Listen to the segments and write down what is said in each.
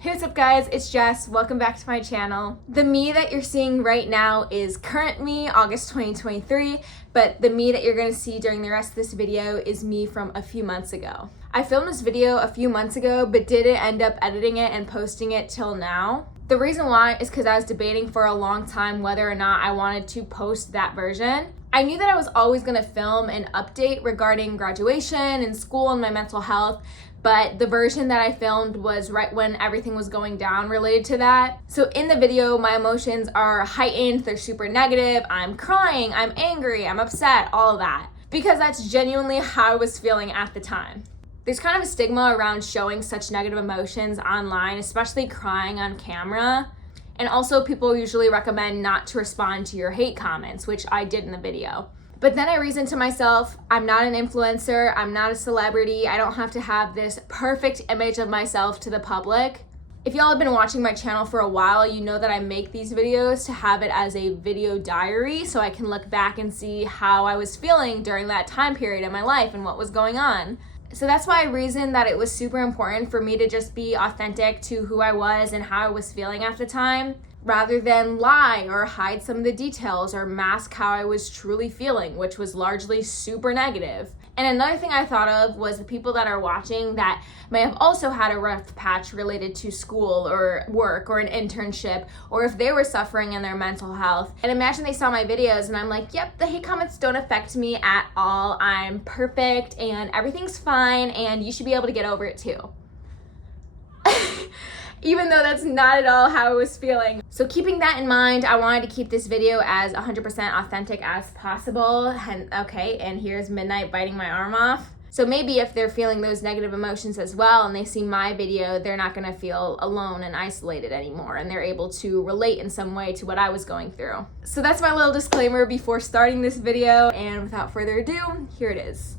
Hey, what's up guys, it's Jess. Welcome back to my channel. The me that you're seeing right now is current me, August 2023, but the me that you're gonna see during the rest of this video is me from a few months ago. I filmed this video a few months ago, but didn't end up editing it and posting it till now. The reason why is because I was debating for a long time whether or not I wanted to post that version. I knew that I was always gonna film an update regarding graduation and school and my mental health, but the version that I filmed was right when everything was going down related to that. So in the video, my emotions are heightened, they're super negative, I'm crying, I'm angry, I'm upset, all of that. Because that's genuinely how I was feeling at the time. There's kind of a stigma around showing such negative emotions online, especially crying on camera. And also people usually recommend not to respond to your hate comments, which I did in the video. But then I reasoned to myself, I'm not an influencer, I'm not a celebrity, I don't have to have this perfect image of myself to the public. If y'all have been watching my channel for a while, you know that I make these videos to have it as a video diary so I can look back and see how I was feeling during that time period in my life and what was going on. So that's why I reasoned that it was super important for me to just be authentic to who I was and how I was feeling at the time, rather than lie or hide some of the details or mask how I was truly feeling, which was largely super negative. And another thing I thought of was the people that are watching that may have also had a rough patch related to school or work or an internship, or if they were suffering in their mental health. And imagine they saw my videos and I'm like, yep, the hate comments don't affect me at all. I'm perfect and everything's fine and you should be able to get over it too. Even though that's not at all how I was feeling. So keeping that in mind, I wanted to keep this video as 100% authentic as possible. And here's Midnight biting my arm off. So maybe if they're feeling those negative emotions as well and they see my video, they're not gonna feel alone and isolated anymore and they're able to relate in some way to what I was going through. So that's my little disclaimer before starting this video, and without further ado, here it is.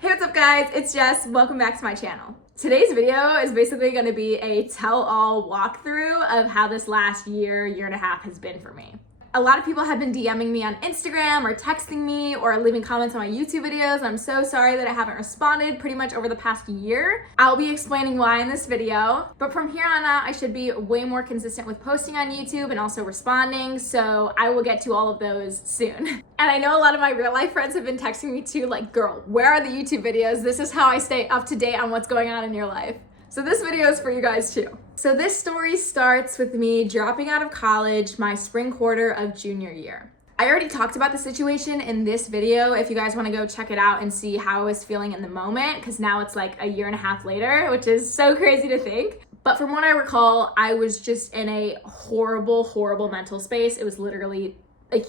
Hey, what's up guys? It's Jess. Welcome back to my channel. Today's video is basically going to be a tell-all walkthrough of how this last year and a half has been for me. A lot of people have been DMing me on Instagram or texting me or leaving comments on my YouTube videos. I'm so sorry that I haven't responded pretty much over the past year. I'll be explaining why in this video, but from here on out, I should be way more consistent with posting on YouTube and also responding, so I will get to all of those soon. And I know a lot of my real life friends have been texting me too, like, girl, where are the YouTube videos? This is how I stay up to date on what's going on in your life. So this video is for you guys too. So this story starts with me dropping out of college my spring quarter of junior year. I already talked about the situation in this video if you guys want to go check it out and see how I was feeling in the moment, because now it's like a year and a half later, which is so crazy to think. But from what I recall, I was just in a horrible, horrible mental space. It was literally like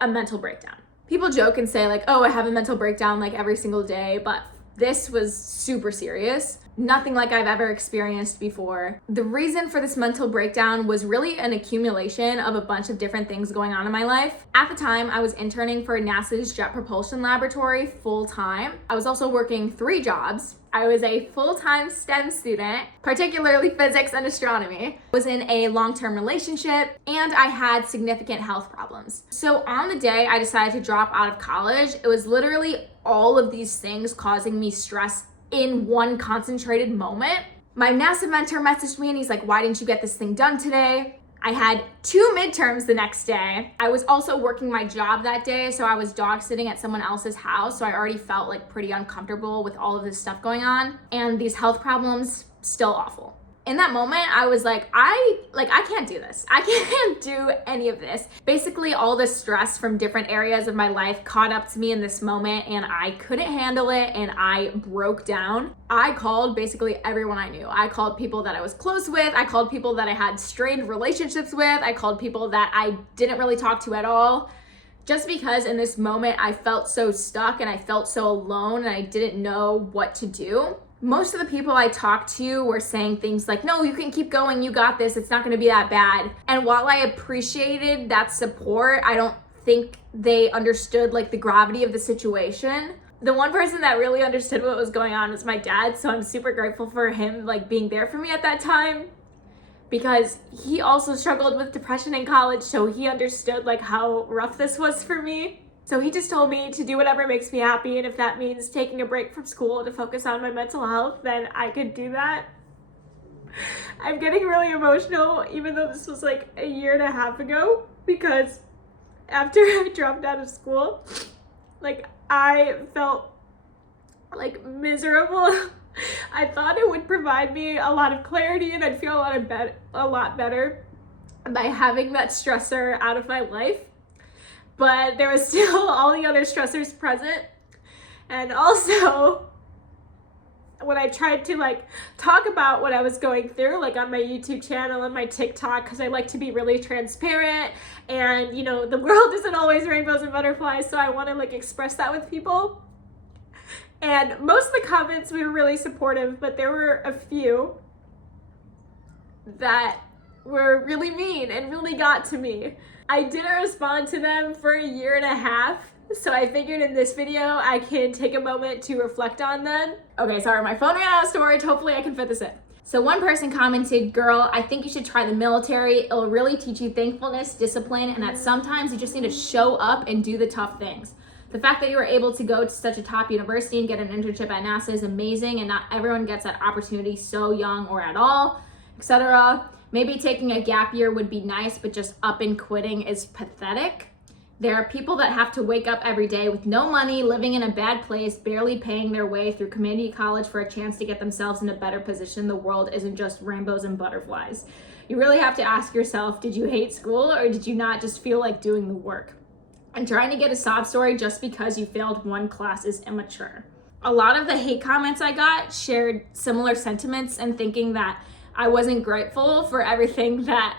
a mental breakdown. People joke and say like, oh, I have a mental breakdown like every single day, but this was super serious. Nothing like I've ever experienced before. The reason for this mental breakdown was really an accumulation of a bunch of different things going on in my life. At the time, I was interning for NASA's Jet Propulsion Laboratory full-time. I was also working 3 jobs. I was a full-time STEM student, particularly physics and astronomy, was in a long-term relationship, and I had significant health problems. So on the day I decided to drop out of college, it was literally all of these things causing me stress in one concentrated moment. My NASA mentor messaged me and he's like, why didn't you get this thing done today? I had 2 midterms the next day. I was also working my job that day, so I was dog sitting at someone else's house, so I already felt like pretty uncomfortable with all of this stuff going on, and these health problems, still awful. In that moment, I was like, I can't do this. I can't do any of this. Basically, all the stress from different areas of my life caught up to me in this moment and I couldn't handle it and I broke down. I called basically everyone I knew. I called people that I was close with. I called people that I had strained relationships with. I called people that I didn't really talk to at all. Just because in this moment, I felt so stuck and I felt so alone and I didn't know what to do. Most of the people I talked to were saying things like, no, you can keep going, you got this, it's not gonna be that bad. And while I appreciated that support, I don't think they understood like the gravity of the situation. The one person that really understood what was going on was my dad, so I'm super grateful for him like being there for me at that time, because he also struggled with depression in college, so he understood like how rough this was for me. So he just told me to do whatever makes me happy, and if that means taking a break from school to focus on my mental health, then I could do that. I'm getting really emotional, even though this was like a year and a half ago, because after I dropped out of school, like I felt like miserable. I thought it would provide me a lot of clarity and I'd feel a lot better by having that stressor out of my life. But there was still all the other stressors present. And also, when I tried to like talk about what I was going through, like on my YouTube channel and my TikTok, because I like to be really transparent, and you know, the world isn't always rainbows and butterflies, so I want to like express that with people. And most of the comments were really supportive, but there were a few that were really mean and really got to me. I didn't respond to them for a year and a half, so I figured in this video I can take a moment to reflect on them. Okay, sorry, my phone ran out of storage. Hopefully I can fit this in. So one person commented, "Girl, I think you should try the military. It'll really teach you thankfulness, discipline, and that sometimes you just need to show up and do the tough things. The fact that you were able to go to such a top university and get an internship at NASA is amazing, and not everyone gets that opportunity so young or at all, etc. Maybe taking a gap year would be nice, but just up and quitting is pathetic. There are people that have to wake up every day with no money, living in a bad place, barely paying their way through community college for a chance to get themselves in a better position. The world isn't just rainbows and butterflies. You really have to ask yourself, did you hate school or did you not just feel like doing the work? And trying to get a sob story just because you failed one class is immature." A lot of the hate comments I got shared similar sentiments and thinking that I wasn't grateful for everything that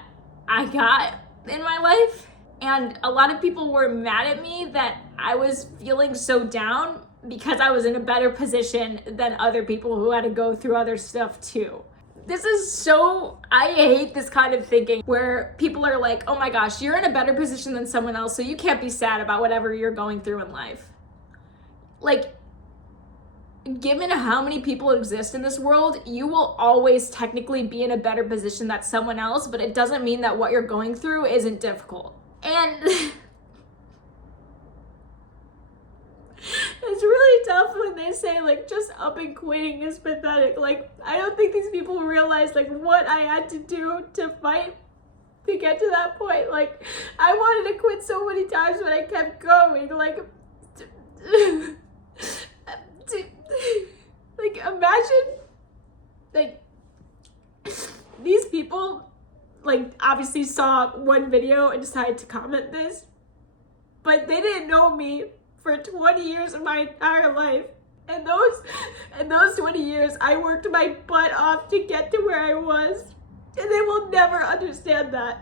I got in my life. And a lot of people were mad at me that I was feeling so down because I was in a better position than other people who had to go through other stuff too. I hate this kind of thinking where people are like, oh my gosh, you're in a better position than someone else, so you can't be sad about whatever you're going through in life. Like, given how many people exist in this world, you will always technically be in a better position than someone else, but it doesn't mean that what you're going through isn't difficult. And it's really tough when they say like just up and quitting is pathetic. Like, I don't think these people realize like what I had to do to fight to get to that point. Like, I wanted to quit so many times, but I kept going. Like imagine like these people like obviously saw one video and decided to comment this, but they didn't know me for 20 years of my entire life. And those 20 years, I worked my butt off to get to where I was. And they will never understand that.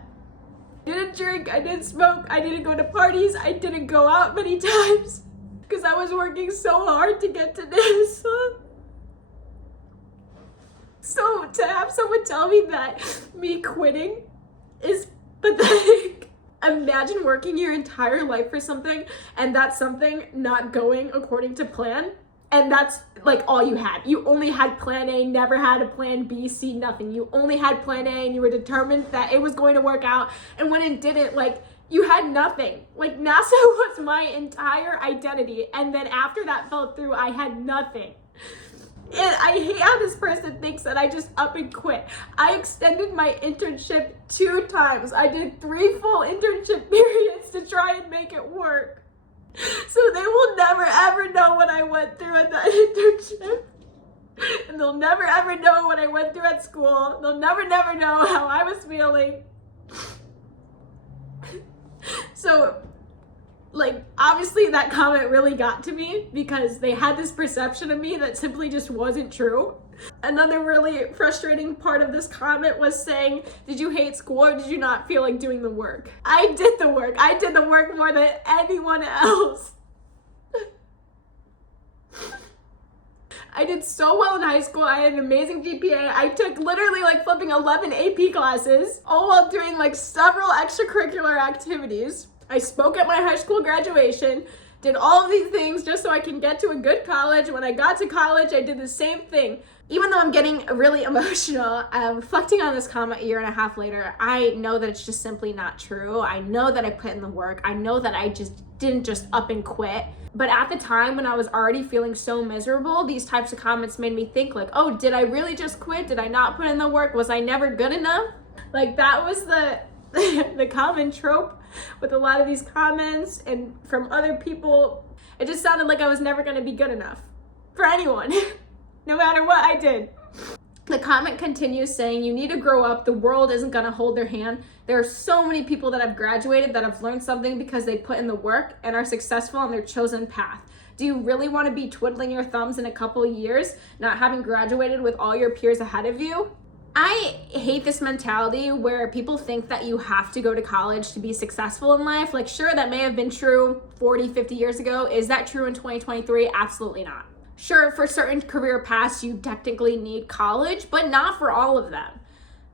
I didn't drink, I didn't smoke, I didn't go to parties, I didn't go out many times. Because I was working so hard to get to this. So to have someone tell me that me quitting is pathetic. Imagine working your entire life for something and that's something not going according to plan, and that's like all you had. You only had plan A, never had a plan B, C, nothing. You only had plan A and you were determined that it was going to work out, and when it didn't, like, you had nothing. Like, NASA was my entire identity, and then after that fell through, I had nothing. And I hate how this person thinks that I just up and quit. I extended my internship 2 times. I did 3 full internship periods to try and make it work. So they will never ever know what I went through at that internship. And they'll never ever know what I went through at school. They'll never know how I was feeling. So, like, obviously that comment really got to me because they had this perception of me that simply just wasn't true. Another really frustrating part of this comment was saying, did you hate school or did you not feel like doing the work? I did the work. I did the work more than anyone else. I did so well in high school. I had an amazing GPA. I took literally like flipping 11 AP classes, all while doing like several extracurricular activities. I spoke at my high school graduation, did all of these things just so I can get to a good college. When I got to college, I did the same thing. Even though I'm getting really emotional, reflecting on this comment a year and a half later, I know that it's just simply not true. I know that I put in the work. I know that I just didn't just up and quit. But at the time when I was already feeling so miserable, these types of comments made me think like, oh, did I really just quit? Did I not put in the work? Was I never good enough? Like that was the common trope with a lot of these comments and from other people. It just sounded like I was never going to be good enough for anyone, no matter what I did. The comment continues saying, you need to grow up. The world isn't going to hold their hand. There are so many people that have graduated that have learned something because they put in the work and are successful on their chosen path. Do you really want to be twiddling your thumbs in a couple of years, not having graduated with all your peers ahead of you? I hate this mentality where people think that you have to go to college to be successful in life. Like, sure, that may have been true 40, 50 years ago. Is that true in 2023? Absolutely not. Sure, for certain career paths, you technically need college, but not for all of them.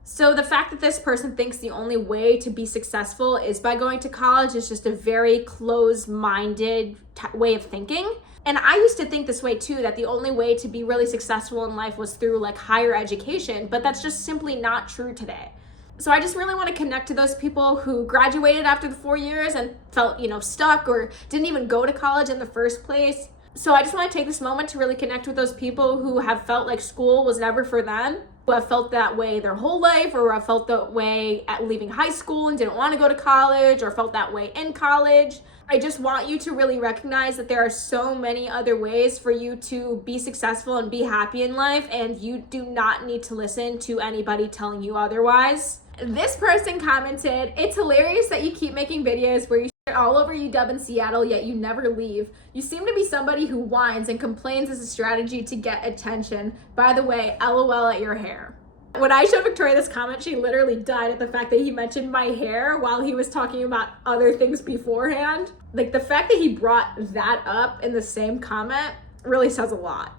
So the fact that this person thinks the only way to be successful is by going to college is just a very closed-minded way of thinking. And I used to think this way too, that the only way to be really successful in life was through like higher education, but that's just simply not true today. So I just really want to connect to those people who graduated after the 4 years and felt, stuck or didn't even go to college in the first place. So I just want to take this moment to really connect with those people who have felt like school was never for them, who have felt that way their whole life, or have felt that way at leaving high school and didn't want to go to college, or felt that way in college. I just want you to really recognize that there are so many other ways for you to be successful and be happy in life, and you do not need to listen to anybody telling you otherwise. This person commented, it's hilarious that you keep making videos where you shit all over UW and Seattle, yet you never leave. You seem to be somebody who whines and complains as a strategy to get attention. By the way, LOL at your hair. When I showed Victoria this comment, she literally died at the fact that he mentioned my hair while he was talking about other things beforehand. Like, the fact that he brought that up in the same comment really says a lot.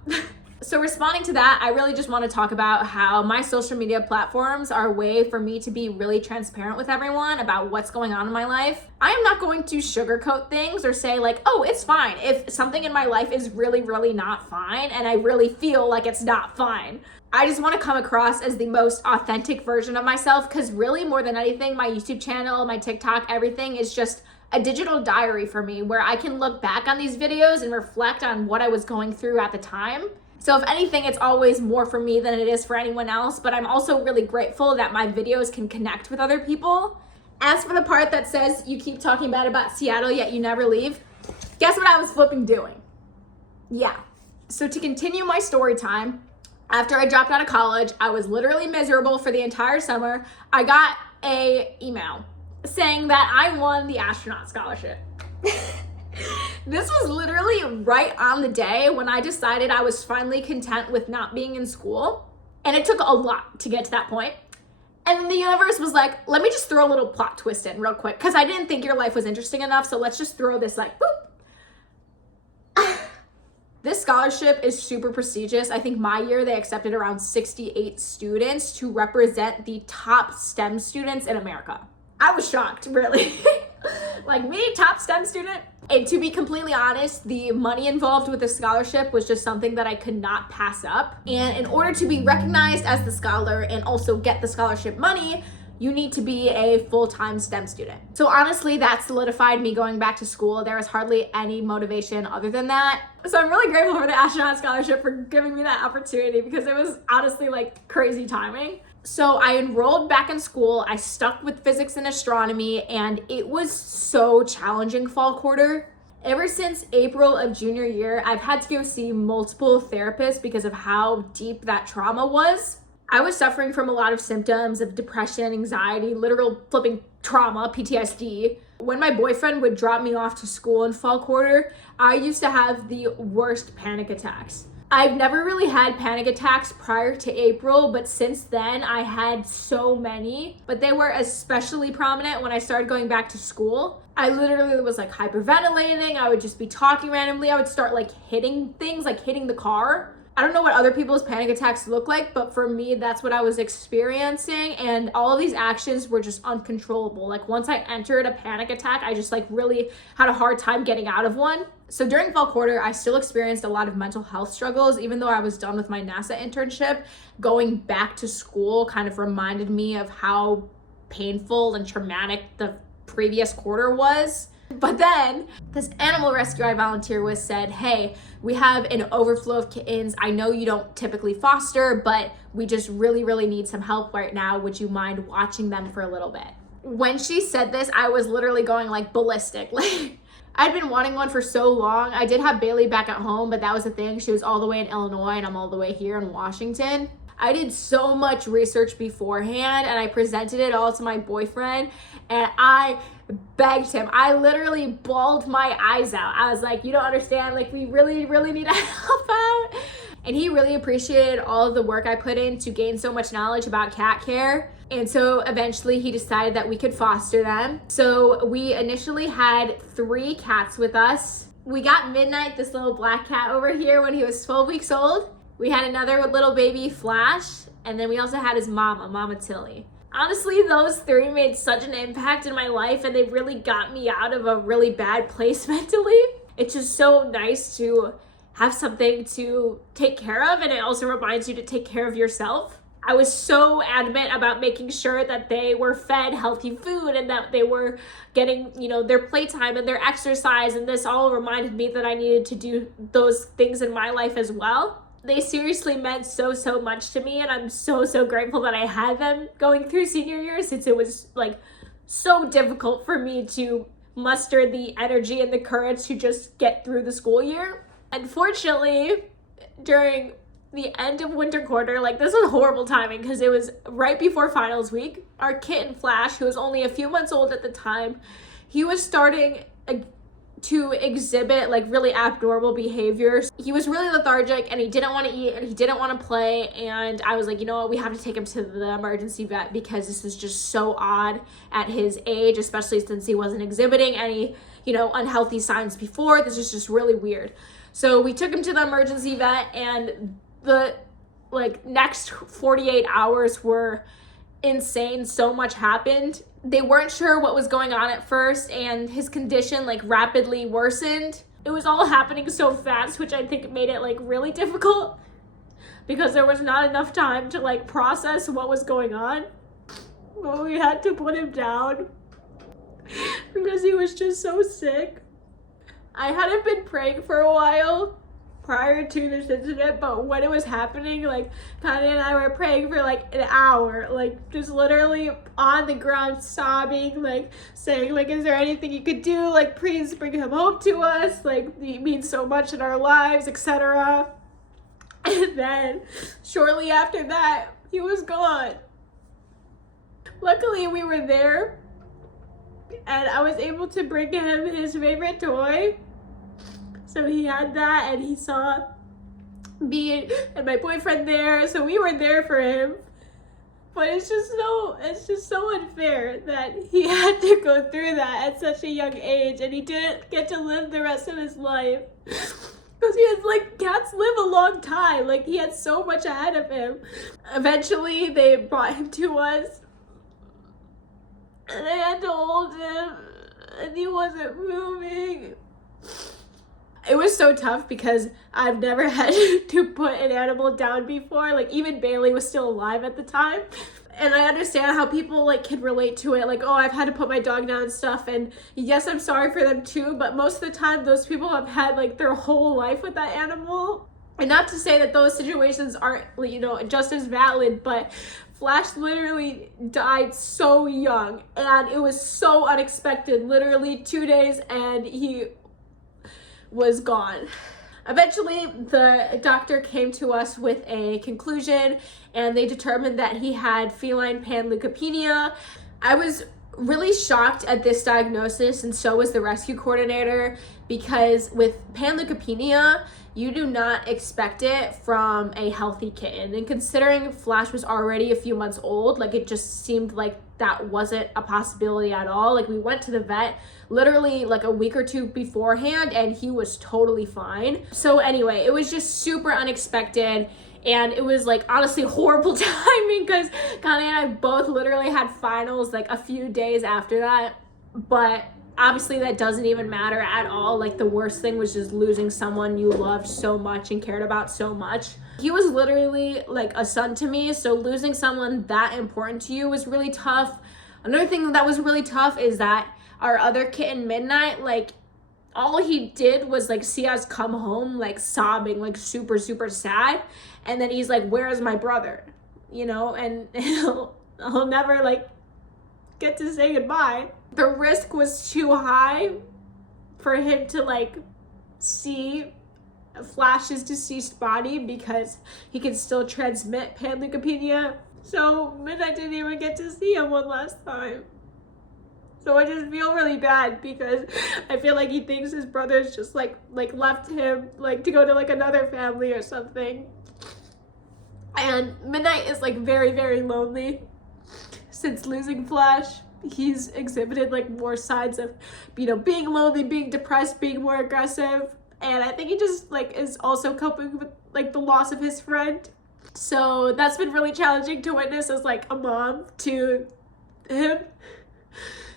So responding to that, I really just want to talk about how my social media platforms are a way for me to be really transparent with everyone about what's going on in my life. I am not going to sugarcoat things or say like, oh, it's fine, if something in my life is really, really not fine and I really feel like it's not fine. I just want to come across as the most authentic version of myself, because really more than anything, my YouTube channel, my TikTok, everything is just a digital diary for me where I can look back on these videos and reflect on what I was going through at the time. So if anything, it's always more for me than it is for anyone else, but I'm also really grateful that my videos can connect with other people. As for the part that says you keep talking bad about Seattle, yet you never leave, guess what I was flipping doing? Yeah. So to continue my story time, after I dropped out of college, I was literally miserable for the entire summer. I got an email saying that I won the astronaut scholarship. This was literally right on the day when I decided I was finally content with not being in school. And it took a lot to get to that point. And then the universe was like, let me just throw a little plot twist in real quick, because I didn't think your life was interesting enough. So let's just throw this like, boop. This scholarship is super prestigious. I think my year they accepted around 68 students to represent the top STEM students in America. I was shocked, really. Like, me, top STEM student? And to be completely honest, the money involved with the scholarship was just something that I could not pass up. And in order to be recognized as the scholar and also get the scholarship money, you need to be a full-time STEM student. So honestly, that solidified me going back to school. There was hardly any motivation other than that. So I'm really grateful for the astronaut scholarship for giving me that opportunity, because it was honestly like crazy timing. So I enrolled back in school. I stuck with physics and astronomy, and it was so challenging fall quarter. Ever since April of junior year, I've had to go see multiple therapists because of how deep that trauma was. I was suffering from a lot of symptoms of depression, anxiety, literal flipping trauma, PTSD. When my boyfriend would drop me off to school in fall quarter, I used to have the worst panic attacks. I've never really had panic attacks prior to April, but since then I had so many, but they were especially prominent when I started going back to school. I literally was like hyperventilating. I would just be talking randomly. I would start like hitting things, like hitting the car. I don't know what other people's panic attacks look like, but for me, that's what I was experiencing. And all of these actions were just uncontrollable. Like once I entered a panic attack, I just like really had a hard time getting out of one. So during fall quarter, I still experienced a lot of mental health struggles. Even though I was done with my NASA internship, going back to school kind of reminded me of how painful and traumatic the previous quarter was. But then this animal rescue I volunteer with said, hey, we have an overflow of kittens. I know you don't typically foster, but we just really, really need some help right now. Would you mind watching them for a little bit? When she said this, I was literally going like ballistic. Like I'd been wanting one for so long. I did have Bailey back at home, but that was the thing. She was all the way in Illinois and I'm all the way here in Washington. I did so much research beforehand and I presented it all to my boyfriend and I begged him. I literally bawled my eyes out. I was like, you don't understand, like we really, really need to help out. And he really appreciated all of the work I put in to gain so much knowledge about cat care. And so eventually he decided that we could foster them. So we initially had 3 cats with us. We got Midnight, this little black cat over here, when he was 12 weeks old. We had another little baby, Flash, and then we also had his Mama Tilly. Honestly, those 3 made such an impact in my life and they really got me out of a really bad place mentally. It's just so nice to have something to take care of and it also reminds you to take care of yourself. I was so adamant about making sure that they were fed healthy food and that they were getting, their playtime and their exercise, and this all reminded me that I needed to do those things in my life as well. They seriously meant so much to me and I'm so grateful that I had them going through senior year, since it was like so difficult for me to muster the energy and the courage to just get through the school year. Unfortunately, during the end of winter quarter, like this was horrible timing because it was right before finals week, our kitten Flash, who was only a few months old at the time, he was starting to exhibit like really abnormal behaviors. He was really lethargic and he didn't want to eat and he didn't want to play, and I was like, you know what, we have to take him to the emergency vet because this is just so odd at his age, especially since he wasn't exhibiting any, unhealthy signs before. This is just really weird. So we took him to the emergency vet and the next 48 hours were insane. So much happened. They weren't sure what was going on at first and his condition rapidly worsened. It was all happening so fast, which I think made it really difficult because there was not enough time to process what was going on. But we had to put him down because he was just so sick. I hadn't been praying for a while prior to this incident, but when it was happening, Tanya and I were praying for an hour, just literally on the ground sobbing, saying is there anything you could do, please bring him home to us, he means so much in our lives, etc. And then shortly after that, he was gone. Luckily we were there and I was able to bring him his favorite toy. So he had that and he saw me and my boyfriend there. So we were there for him. But it's just so unfair that he had to go through that at such a young age and he didn't get to live the rest of his life. Because he has cats live a long time. He had so much ahead of him. Eventually they brought him to us. And I had to hold him and he wasn't moving. It was so tough because I've never had to put an animal down before. Even Bailey was still alive at the time. And I understand how people can relate to it. Oh, I've had to put my dog down and stuff. And yes, I'm sorry for them too. But most of the time, those people have had their whole life with that animal. And not to say that those situations aren't, just as valid, but Flash literally died so young. And it was so unexpected. Literally 2 days and he was gone. Eventually, the doctor came to us with a conclusion and they determined that he had feline panleukopenia. I was really shocked at this diagnosis, and so was the rescue coordinator, because with panleukopenia, you do not expect it from a healthy kitten. And considering Flash was already a few months old, like it just seemed like that wasn't a possibility at all. Like we went to the vet literally like a week or two beforehand and he was totally fine. So anyway, it was just super unexpected. And it was like honestly horrible timing because Connie and I both literally had finals like a few days after that. But obviously that doesn't even matter at all. Like the worst thing was just losing someone you loved so much and cared about so much. He was literally like a son to me, so losing someone that important to you was really tough. Another thing that was really tough is that our other kitten, Midnight, like all he did was like see us come home like sobbing, like super sad, and then he's like, where is my brother, you know, and he'll never like get to say goodbye. The risk was too high for him to like see Flash's deceased body because he can still transmit panleukopenia. So Midnight didn't even get to see him one last time. So I just feel really bad because I feel like he thinks his brother's just like left him like to go to like another family or something. And Midnight is like very lonely since losing Flash. He's exhibited like more signs of, you know, being lonely, being depressed, being more aggressive. And I think he just like is also coping with like the loss of his friend. So that's been really challenging to witness as like a mom to him,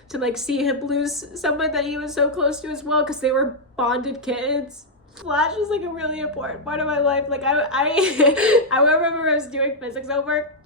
to like see him lose someone that he was so close to as well, because they were bonded kids. Flash was like a really important part of my life. Like I remember I was doing physics homework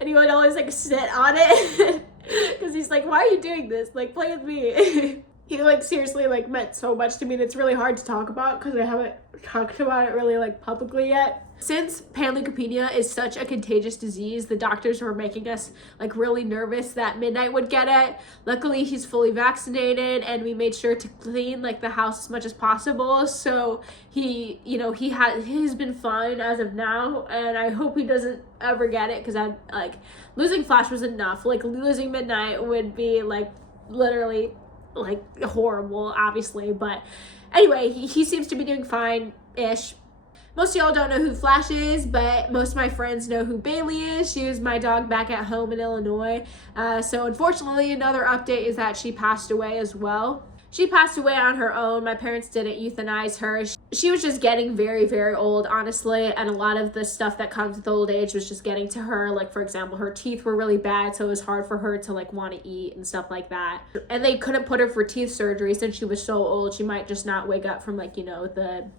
and he would always like sit on it because he's like, why are you doing this? Like, play with me. He like seriously like meant so much to me, and it's really hard to talk about because I haven't talked about it really like publicly yet. Since panleukopenia is such a contagious disease, the doctors were making us like really nervous that Midnight would get it. Luckily, he's fully vaccinated, and we made sure to clean like the house as much as possible. So he, you know, he's been fine as of now, and I hope he doesn't ever get it, because I like losing Flash was enough. Like losing Midnight would be like literally like horrible, obviously. But anyway, he seems to be doing fine-ish. Most of y'all don't know who Flash is, but most of my friends know who Bailey is. She was my dog back at home in Illinois. So unfortunately, another update is that she passed away as well. She passed away on her own. My parents didn't euthanize her. She was just getting very old, honestly, and a lot of the stuff that comes with old age was just getting to her. Like, for example, her teeth were really bad, so it was hard for her to like want to eat and stuff like that. And they couldn't put her for teeth surgery since she was so old. She might just not wake up from like, you know, the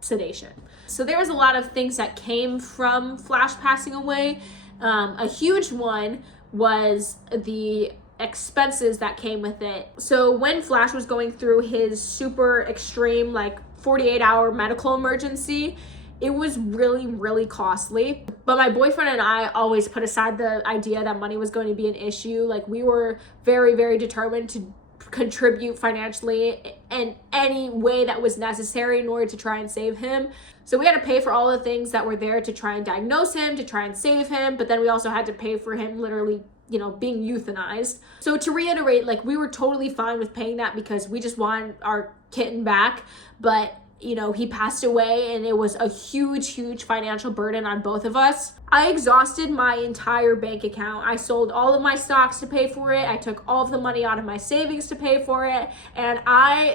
sedation. So there was a lot of things that came from Flash passing away. A huge one was the expenses that came with it. So when Flash was going through his super extreme like 48-hour medical emergency, it was really costly. But my boyfriend and I always put aside the idea that money was going to be an issue. Like we were very determined to contribute financially in any way that was necessary in order to try and save him. So we had to pay for all the things that were there to try and diagnose him, to try and save him, but then we also had to pay for him literally, you know, being euthanized. So to reiterate, like we were totally fine with paying that because we just wanted our kitten back, but you know, he passed away and it was a huge financial burden on both of us. I exhausted my entire bank account. I sold all of my stocks to pay for it. I took all of the money out of my savings to pay for it. And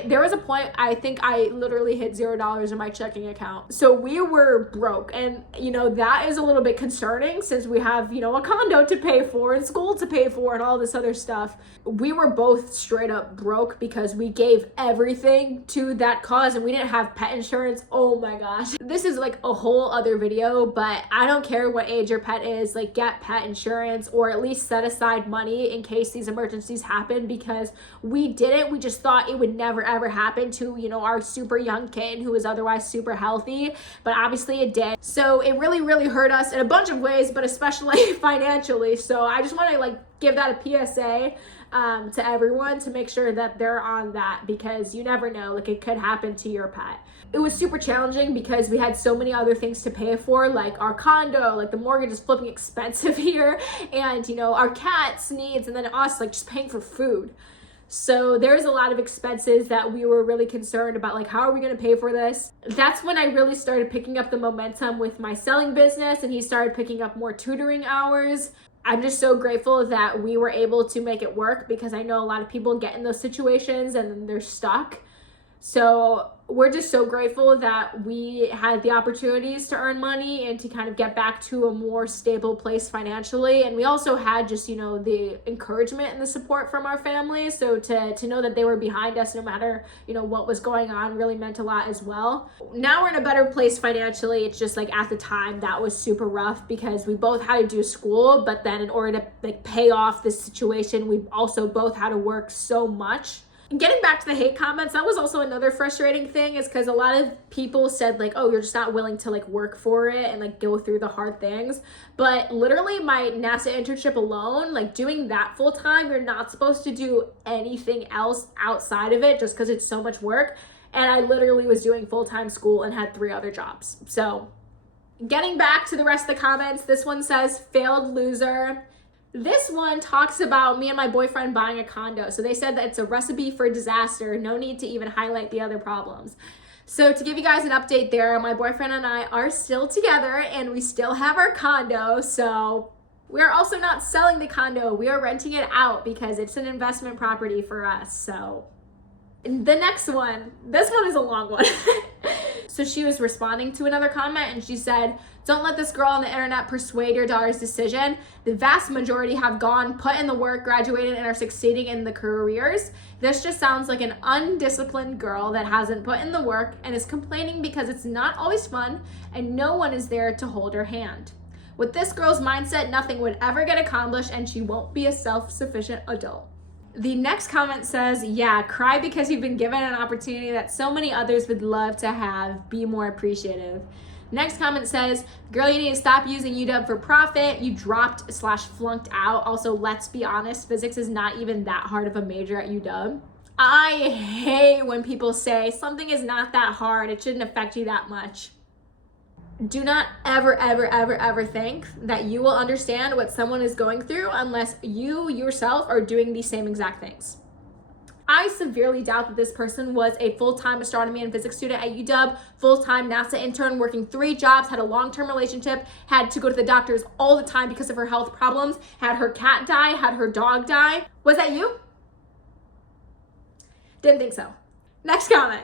there was a point, I think I literally hit $0 in my checking account. So we were broke. And, you know, that is a little bit concerning since we have, you know, a condo to pay for and school to pay for and all this other stuff. We were both straight up broke because we gave everything to that cause and we didn't have pet insurance. Oh my gosh. This is like a whole other video, but I don't care what age your pet is, like get pet insurance or at least set aside money in case these emergencies happen, because we didn't. We just thought it would never ever happen to, you know, our super young kitten who was otherwise super healthy, but obviously it did. So it really hurt us in a bunch of ways, but especially financially. So I just want to like give that a PSA to everyone to make sure that they're on that, because you never know, like it could happen to your pet. It was super challenging because we had so many other things to pay for, like our condo, like the mortgage is flipping expensive here, and you know, our cat's needs, and then us like just paying for food. So there's a lot of expenses that we were really concerned about, like how are we going to pay for this? That's when I really started picking up the momentum with my selling business, and he started picking up more tutoring hours. I'm just so grateful that we were able to make it work, because I know a lot of people get in those situations and then they're stuck. So we're just so grateful that we had the opportunities to earn money and to kind of get back to a more stable place financially. And we also had just, you know, the encouragement and the support from our family. So to know that they were behind us no matter, you know, what was going on really meant a lot as well. Now we're in a better place financially. It's just like at the time that was super rough because we both had to do school, but then in order to like pay off this situation, we also both had to work so much. Getting back to the hate comments, that was also another frustrating thing, is because a lot of people said like, oh, you're just not willing to like work for it and like go through the hard things. But literally my NASA internship alone, like doing that full time, you're not supposed to do anything else outside of it just because it's so much work. And I literally was doing full-time school and had 3 other jobs. So getting back to the rest of the comments, this one says failed loser. This one talks about me and my boyfriend buying a condo. So they said that it's a recipe for disaster. No need to even highlight the other problems. So to give you guys an update there, my boyfriend and I are still together and we still have our condo. So we're also not selling the condo. We are renting it out because it's an investment property for us. So the next one, this one is a long one. So she was responding to another comment and she said, don't let this girl on the internet persuade your daughter's decision. The vast majority have gone, put in the work, graduated, and are succeeding in the careers. This just sounds like an undisciplined girl that hasn't put in the work and is complaining because it's not always fun and no one is there to hold her hand. With this girl's mindset, nothing would ever get accomplished and she won't be a self-sufficient adult. The next comment says, yeah, cry because you've been given an opportunity that so many others would love to have. Be more appreciative. Next comment says, girl, you need to stop using UW for profit. You dropped/flunked out. Also, let's be honest, physics is not even that hard of a major at UW. I hate when people say something is not that hard. It shouldn't affect you that much. Do not ever, ever, ever, ever think that you will understand what someone is going through unless you yourself are doing these same exact things. I severely doubt that this person was a full-time astronomy and physics student at UW, full-time NASA intern, working 3 jobs, had a long-term relationship, had to go to the doctors all the time because of her health problems, had her cat die, had her dog die. Was that you? Didn't think so. Next comment.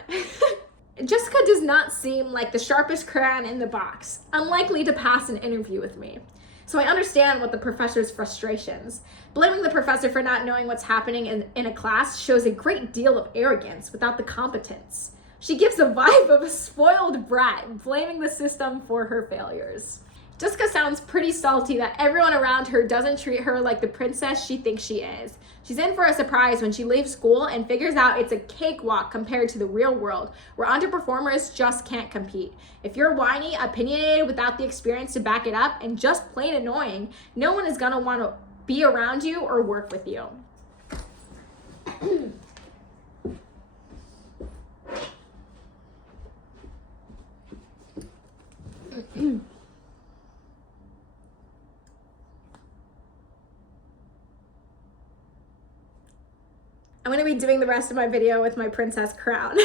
Jessica does not seem like the sharpest crayon in the box, unlikely to pass an interview with me. So I understand what the professor's frustrations. Blaming the professor for not knowing what's happening in a class shows a great deal of arrogance without the competence. She gives a vibe of a spoiled brat, blaming the system for her failures. Jessica sounds pretty salty that everyone around her doesn't treat her like the princess she thinks she is. She's in for a surprise when she leaves school and figures out it's a cakewalk compared to the real world, where underperformers just can't compete. If you're whiny, opinionated without the experience to back it up, and just plain annoying, no one is gonna want to be around you or work with you. I'm gonna be doing the rest of my video with my princess crown.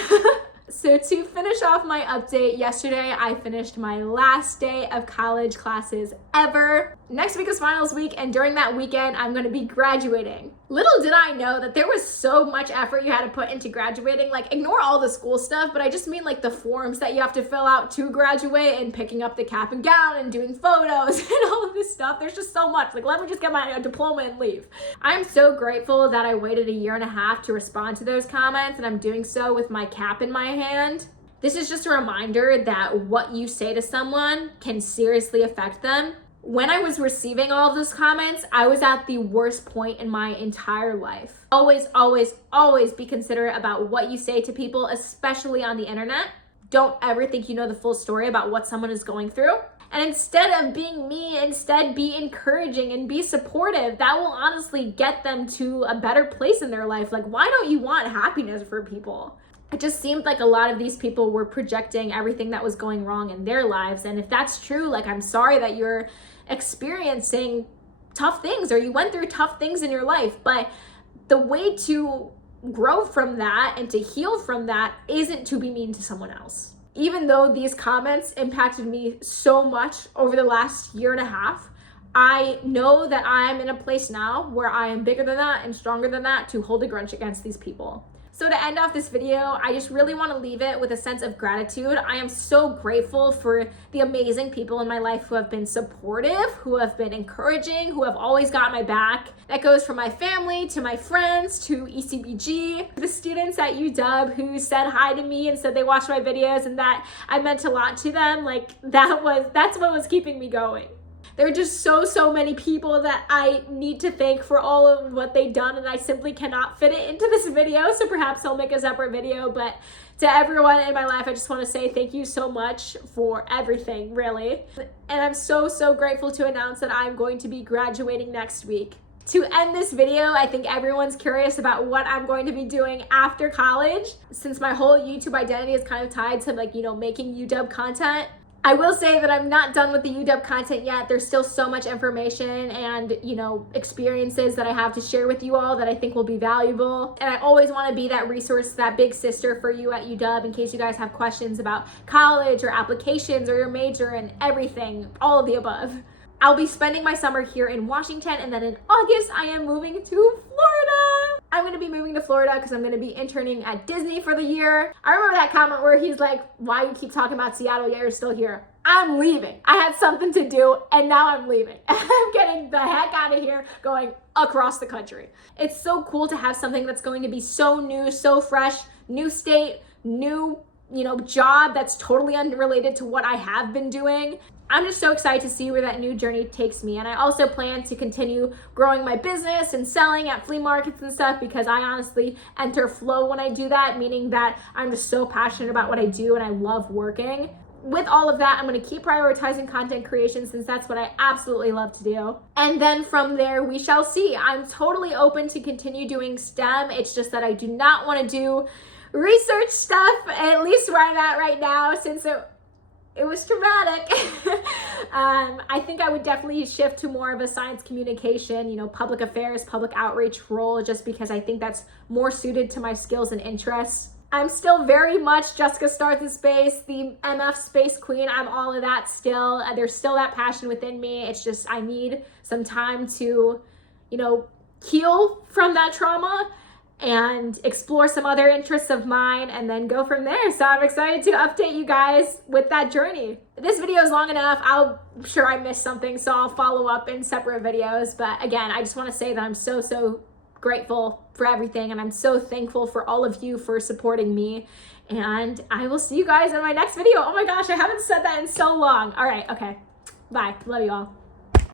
So to finish off my update, yesterday I finished my last day of college classes ever. Next week is finals week, and during that weekend, I'm gonna be graduating. Little did I know that there was so much effort you had to put into graduating. Like, ignore all the school stuff, but I just mean like the forms that you have to fill out to graduate and picking up the cap and gown and doing photos and all of this stuff. There's just so much. Like, let me just get my diploma and leave. I'm so grateful that I waited 1.5 years to respond to those comments, and I'm doing so with my cap in my hand. This is just a reminder that what you say to someone can seriously affect them. When I was receiving all of those comments, I was at the worst point in my entire life. Always, always, always be considerate about what you say to people, especially on the internet. Don't ever think you know the full story about what someone is going through. And instead of being mean, instead be encouraging and be supportive. That will honestly get them to a better place in their life. Like, why don't you want happiness for people? It just seemed like a lot of these people were projecting everything that was going wrong in their lives. And if that's true, like, I'm sorry that you're experiencing tough things or you went through tough things in your life. But the way to grow from that and to heal from that isn't to be mean to someone else. Even though these comments impacted me so much over the last year and a half, I know that I'm in a place now where I am bigger than that and stronger than that to hold a grudge against these people. So to end off this video, I just really want to leave it with a sense of gratitude. I am so grateful for the amazing people in my life who have been supportive, who have been encouraging, who have always got my back. That goes from my family to my friends to ECBG, the students at UW who said hi to me and said they watched my videos and that I meant a lot to them. Like, that's what was keeping me going. There are just so many people that I need to thank for all of what they've done, and I simply cannot fit it into this video, so perhaps I'll make a separate video. But to everyone in my life, I just want to say thank you so much for everything, really. And I'm so grateful to announce that I'm going to be graduating next week. To end this video, I think everyone's curious about what I'm going to be doing after college, since my whole YouTube identity is kind of tied to, like, you know, making UW content. I will say that I'm not done with the UW content yet. There's still so much information and, you know, experiences that I have to share with you all that I think will be valuable. And I always want to be that resource, that big sister for you at UW in case you guys have questions about college or applications or your major and everything, all of the above. I'll be spending my summer here in Washington, and then in August, I am moving to Florida. I'm going to be moving to Florida because I'm going to be interning at Disney for the year. I remember that comment where he's like, why you keep talking about Seattle yet you're still here? I'm leaving. I had something to do, and now I'm leaving. I'm getting the heck out of here, going across the country. It's so cool to have something that's going to be so new, so fresh, new state, new, you know, job that's totally unrelated to what I have been doing. I'm just so excited to see where that new journey takes me. And I also plan to continue growing my business and selling at flea markets and stuff, because I honestly enter flow when I do that, meaning that I'm just so passionate about what I do and I love working. With all of that, I'm going to keep prioritizing content creation since that's what I absolutely love to do. And then from there, we shall see. I'm totally open to continue doing STEM. It's just that I do not want to do research stuff, at least where I'm at right now, since it was traumatic. I think I would definitely shift to more of a science communication, you know, public affairs, public outreach role, just because I think that's more suited to my skills and interests. I'm still very much Jessica Stars in Space, the MF Space Queen. I'm all of that still. There's still that passion within me. It's just I need some time to, you know, heal from that trauma and explore some other interests of mine and then go from there. So I'm excited to update you guys with that journey. This video is long enough. I'm sure I missed something, so I'll follow up in separate videos. But again, I just want to say that I'm so grateful for everything, and I'm so thankful for all of you for supporting me. And I will see you guys in my next video. Oh my gosh, I haven't said that in so long. All right, okay. Bye. Love you all.